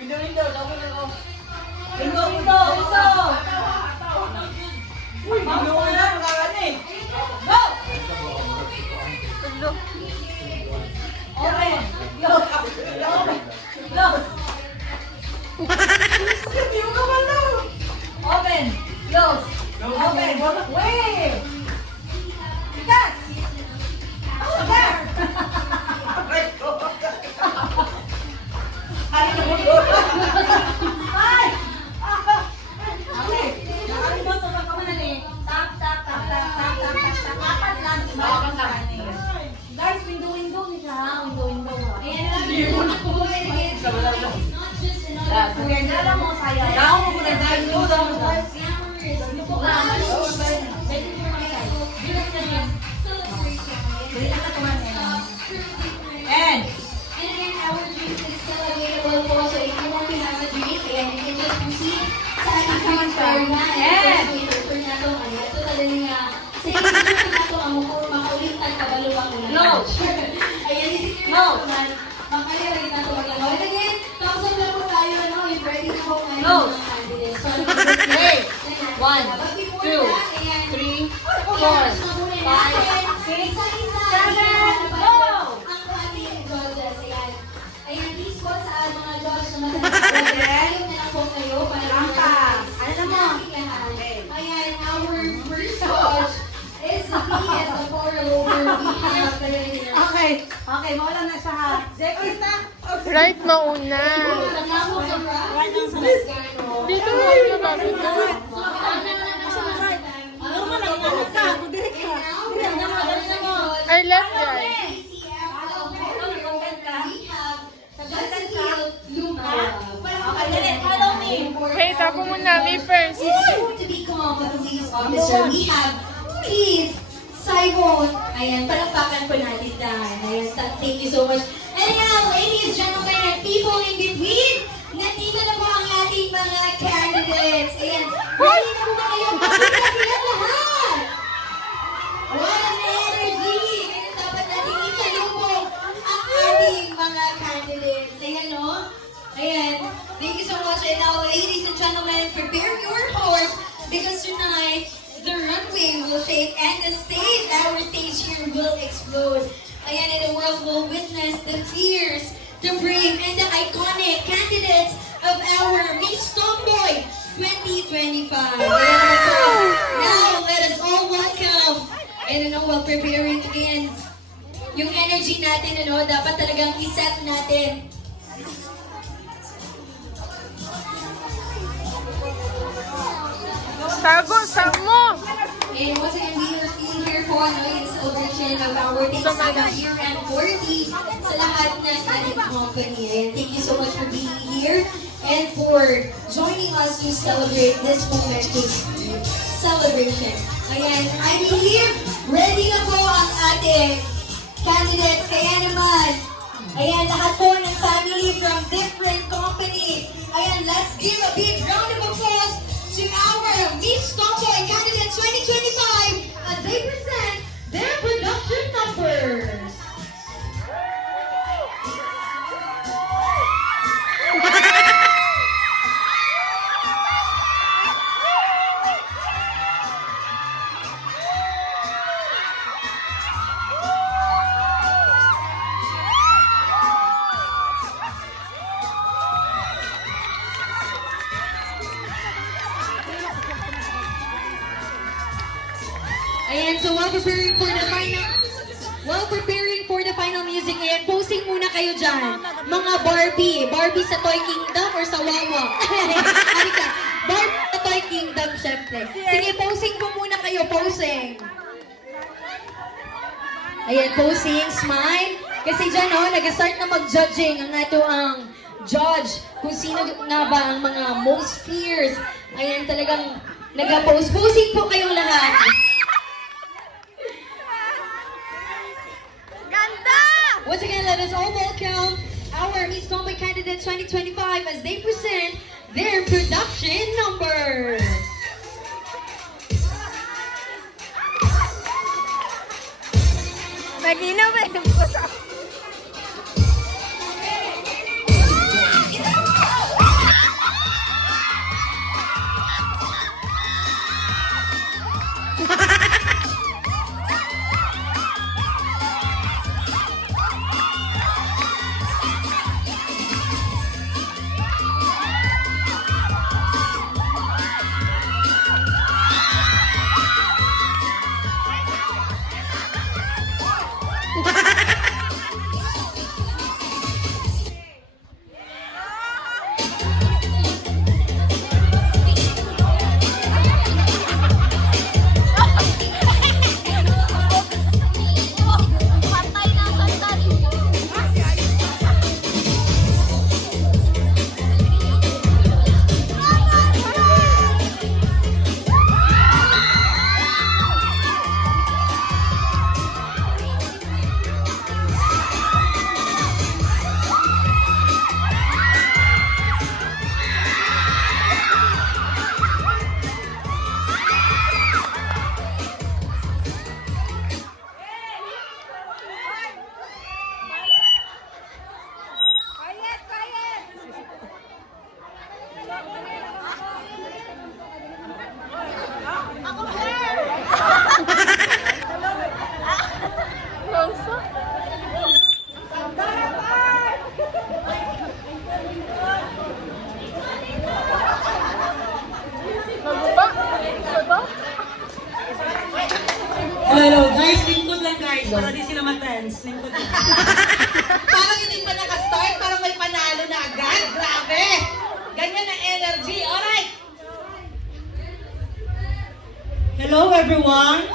Window. Dapat na ako. Window. Uy, ano ko na? Magagan eh. Go! Hello. Open. Close. Hindi mo ka pala. Open. Close. Open. Wait. Tigas. Tigas. Ay! Okay. Nakali mo ito. Magkamanali. Tap. Apat lang. Guys, window niya siya. Window. Ayan lang. Kuya, dala mo saya. Dala mo muna dahil. And again, our drinks is still available po. So if you want to have a drink, ayan, you can just proceed sa ating drink bar na. And for na ito, ito talaga nga. Sa ito na ito, ang makaulitan ka, balubang muna. No. Ayan, isip nyo No. na naman. Makaliwag na ito maglalaw. And again, tapos na po tayo, ano, if ready na po kayo No. ng candidates. So, Hey. ayan. 1, But before 2, that, ayan, 3, 4, Yes, nabunin 5, natin. 6, Isa-isa. 7, go! Ang ating judges. Ayan. Ayan, please po sa mga judges na matanda. Ayaw na lang po kayo para Langka. Ano na mo? Ayan, our first judge is the PS of Over. We have the Okay, mawala na siya ha. Zekis na. Right mauna. Dito mo yung bakit na. Ay, left right. Hey, tapo mo na. Me first. To become a police officer, we have Keith Simon. Ayan, palakpakan po natin dahil. Ayan, thank you so much. And now, ladies, gentlemen, and people in between, nandito na po ang ating mga candidates. Ayan, ready na po ba kayo? Pakita sila lahat! What an energy! Ganun dapat natin isalubong ang ating mga candidates. Ayan, no? Ayan, thank you so much. And now, ladies and gentlemen, prepare your hearts because tonight, the runway will shake and the stage, our stage here will explode. Ayan, and the world will witness the fierce, the brave, and the iconic candidates of our Miss Tomboy 2025. Now, let us all welcome, and while preparing again, yung energy natin, dapat talagang iset natin. Sago mo! And once again, we are seeing here po in celebration of our year-end 40 sa lahat ng ating company. And thank you so much for being here and for joining us to celebrate this momentous celebration. Ayan, I believe ready na po ang ating candidates. Kaya naman, ayan, lahat po ng family from different company. Ayan, let's give a big round of applause to our Miss Tomboy Candidates 2025 as they present their production numbers. Ayan, so while preparing for the final music ngayon, posing muna kayo dyan. Mga Barbie sa Toy Kingdom or sa Wawa? Halika, Barbie sa Toy Kingdom, syempre. Sige, posing po muna kayo, posing. Ayan, posing, smile. Kasi dyan, nag-start na mag-judging ang ato ang judge kung sino nga ba ang mga most fierce. Ayan, talagang nag-pose. Posing po kayong lahat. Once again, let us all welcome our Miss Tomboy Candidates 2025 as they present their production numbers. Naginaw ba yung pusa? Hello, guys, lingkod lang guys, para di sila ma-tense. Lingkod lang. Parang hindi pa nakastart, parang may panalo na agad. Grabe! Ganyan ang energy. Alright! Hello, everyone.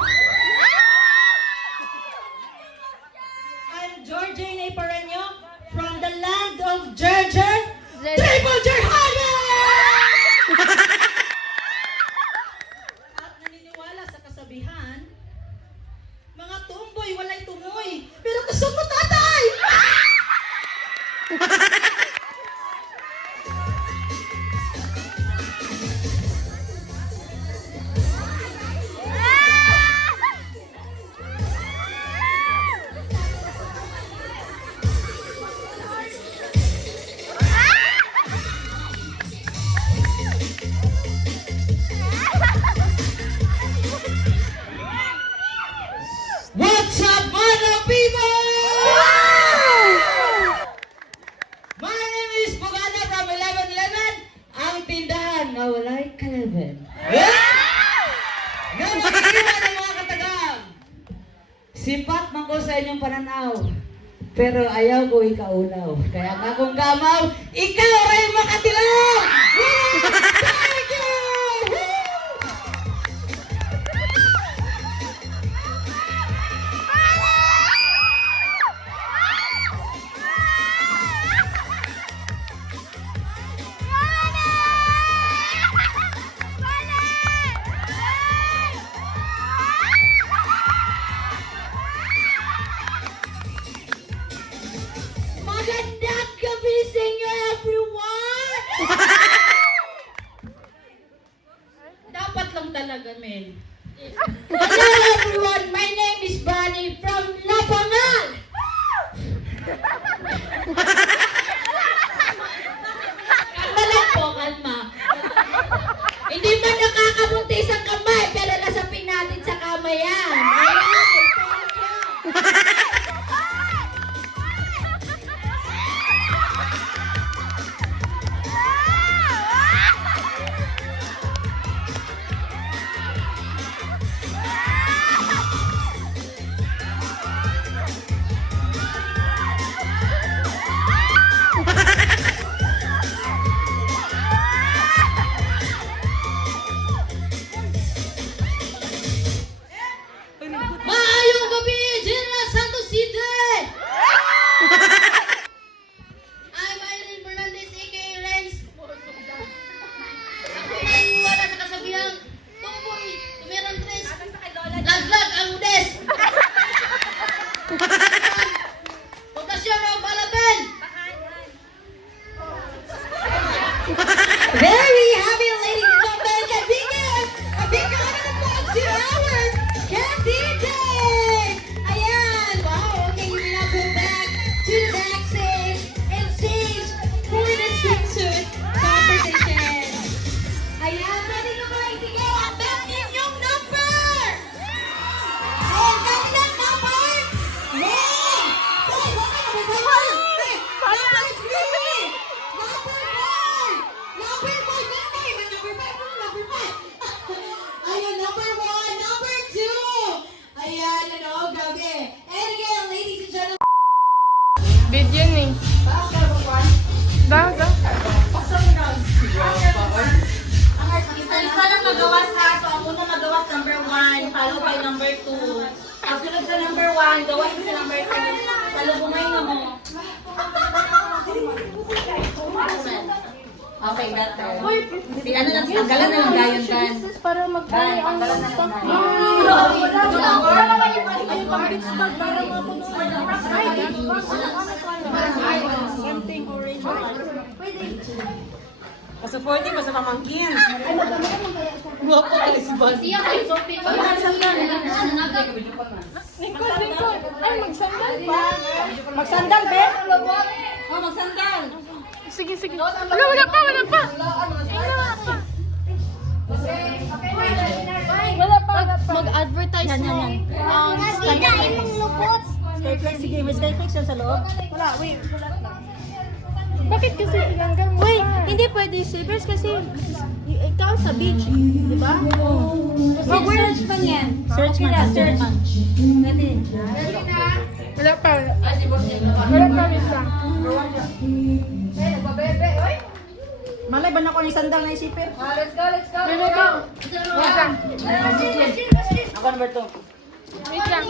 I'm Georgine Pareño from the land of Georgia. Triple Georgia! At naniniwala sa kasabihan, mga tumboy, walay tumoy. Pero gusto mo tatay! What's up, mga people? My name is Bugana from 1111. Ang tindahan na walay kalaban. Na mag-iwan ng mga katagang. Sipat man ko sa inyong pananaw. Pero ayaw ko ikaunaw. Kaya nga kung gamaw, ikaw rin makatilaw! Thank you! Magandang gabi sa inyo, everyone! Dapat lang talaga, men. Hello, everyone! My name is Bunny from Lapangan! Kalma lang po, kalma. Hindi man nakakabuntis ang kamay, pero nasapin natin sa kamay yan. Alright, thank you. Maayong gabi, General Santos City! I'm Irene Fernandez, a.k.a. Renz. Ako naniniwala sa kasabihang tumboy, tumirang tres, laglag ang udes. Pagkasyon o balabel. Very happy, ladies and gentlemen. A big round of applause to our Candy Day! Ayan! Wow! Okay, you may now go back to the backstage and stage for the swimsuit competition. Ayan! Ready na ba? Sige! Ang bet ninyong number! Ayan! Kanilang number! Name! Hey! What ka number 1? Number 3! Number 4! Okay, better. Si ano lang, tanggalan na lang gayon Dan. Para magkali ang stock. Pasuporti pa sa pamangkin. Guwapo ka si Bas. Lingkod. Ay, magsandal pa. Magsandal, be? Oh, magsandal. Sige. Wala pa. Wala pa. Mag-advertise mo. Skyflex, sige. May Skyflex yan sa loob. Bakit kasi tinanggal mo? Wait, hindi pwede slippers kasi ikaw sa beach, di ba? Search pa niyan. Search man. Search man. Wala pa. Wala pa isa. Malay ba na ko ni sandal na isipin? Meron ba? Wait lang. Ako number 2. Wait lang.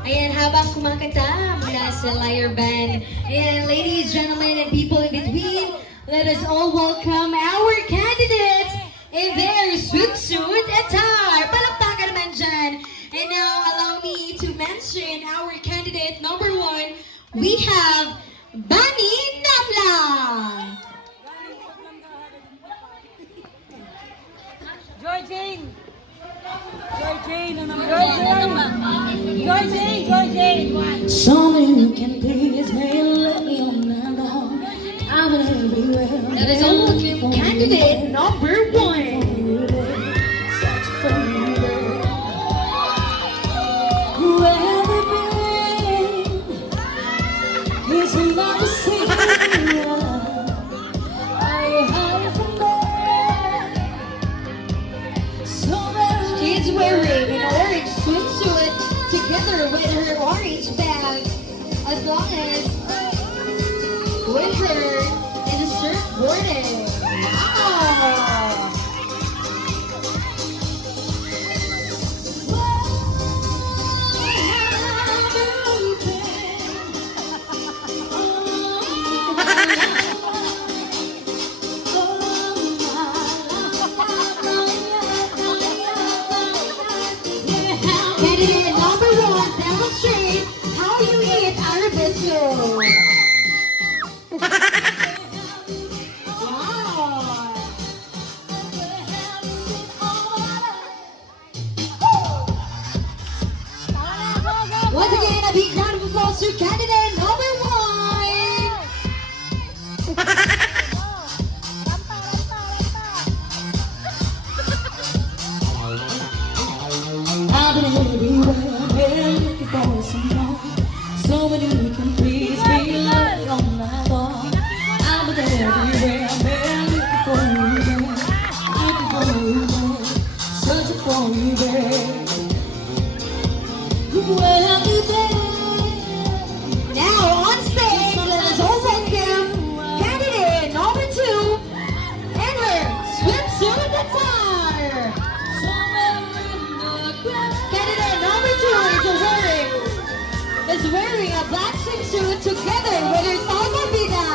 Ayan, habang kumakanta mula sa Lyre Band. Ayan, ladies, gentlemen, and people in between, let us all welcome our candidates in their swimsuit attire. Palakpakan naman dyan. And now, allow me to mention our candidate number 1. We have Bani Namlang. Georgine! Something you can please me, let me on my long. I'm everywhere. That is all candidate number 1. Such a funny girl. Where have you been? Here's another singer. Are you hiding from there? So she's wearing an orange swimsuit together with her orange bag. As long as with her is a surfboarding. Wow! Candidate number 1, demonstrate how you eat arabesco. Wow. Once again, a big round of applause to candidate number 1. I've been everywhere, been looking for someone. Someone who can please me like all night long. I've been everywhere, been looking for you, searching for you, babe. Where have you been? Now on stage, let us all welcome candidate number 2 in her swimsuit attire. Candidate number 2 is wearing a black swimsuit together with her salvavida.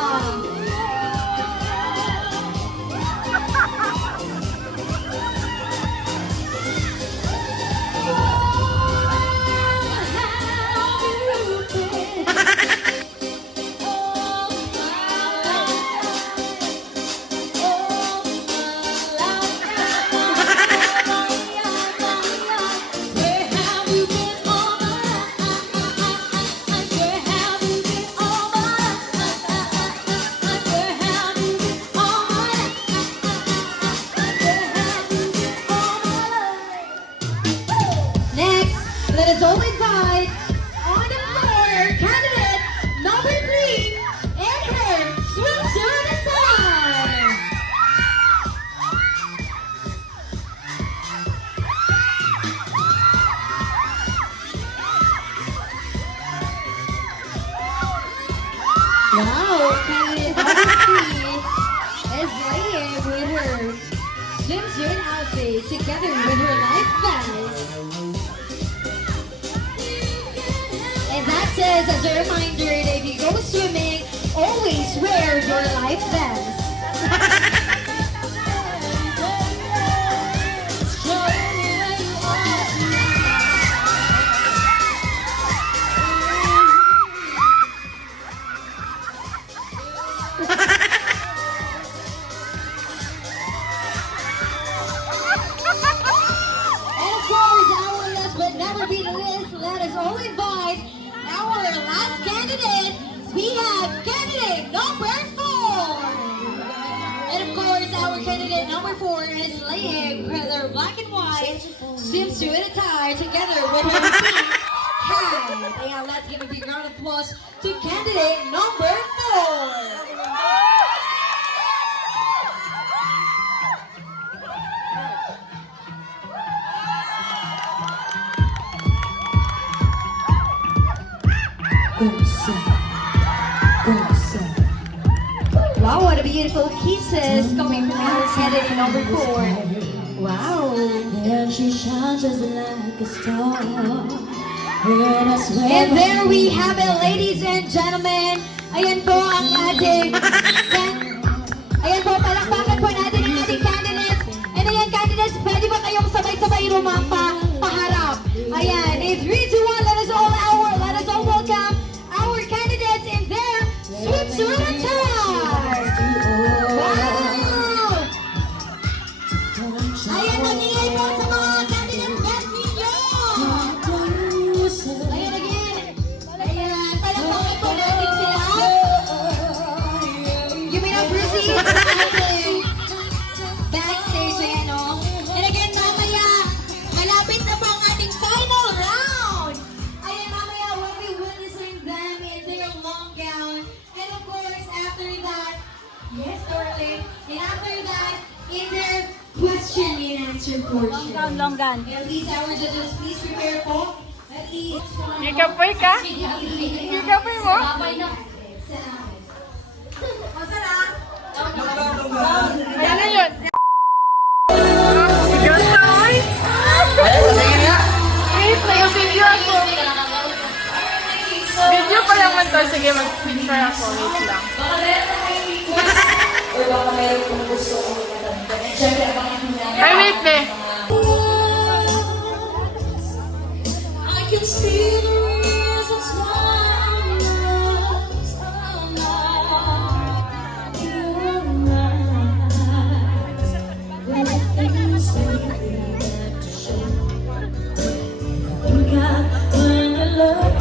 Next, let us all invite on the floor candidate number 3 in her swimsuit attire. Wow, candidate number 3 is right here with her swimsuit outfit together with her life vest. kisses as a reminder that if you go swimming, always wear your life vest. And of course, our last but never be the least, let us all invite our last candidate. We have candidate number 4. And of course, our candidate number 4 is laying her black and white swimsuit attire together with her pink hat. And let's give a big round of applause to candidate number 4. Wow, what a beautiful kisses coming from our candidate number 4. Wow. And she shines just like a star. And there we have it, ladies and gentlemen. Ayan po ang ating... Ayan po, palakpakan po natin ang ating candidates. And ayan, candidates, pwede ba kayong sabay-sabay rumampa paharap? Ayan, in 3, 2, 1, let us all welcome our candidates in their swimsuit attire. Wow! Ayan, mag-ingay po sa mga candidate best ninyo. Ayan, again. Ayan, palakpakan po natin sila. You may now proceed sa ating backstage. Ayan, o. And again, mamaya, malapit na po ang ating final round. Ayan, mamaya, we'll be witnessing them in their long gown. And of course, after that, yes, darling. And after that, in their question and answer portion. Long gun. At least our judges, please prepare po. At least Ikapoy ka? Ikapoy mo? Ano yun? Ganda, oy! Wait, may video ako. Video pa lang man to. Sige, mag-picture ako. Wait lang. Ay, wait, be. I can see the reasons why love's alive. You're mine. When things say we have to show. You got when you love.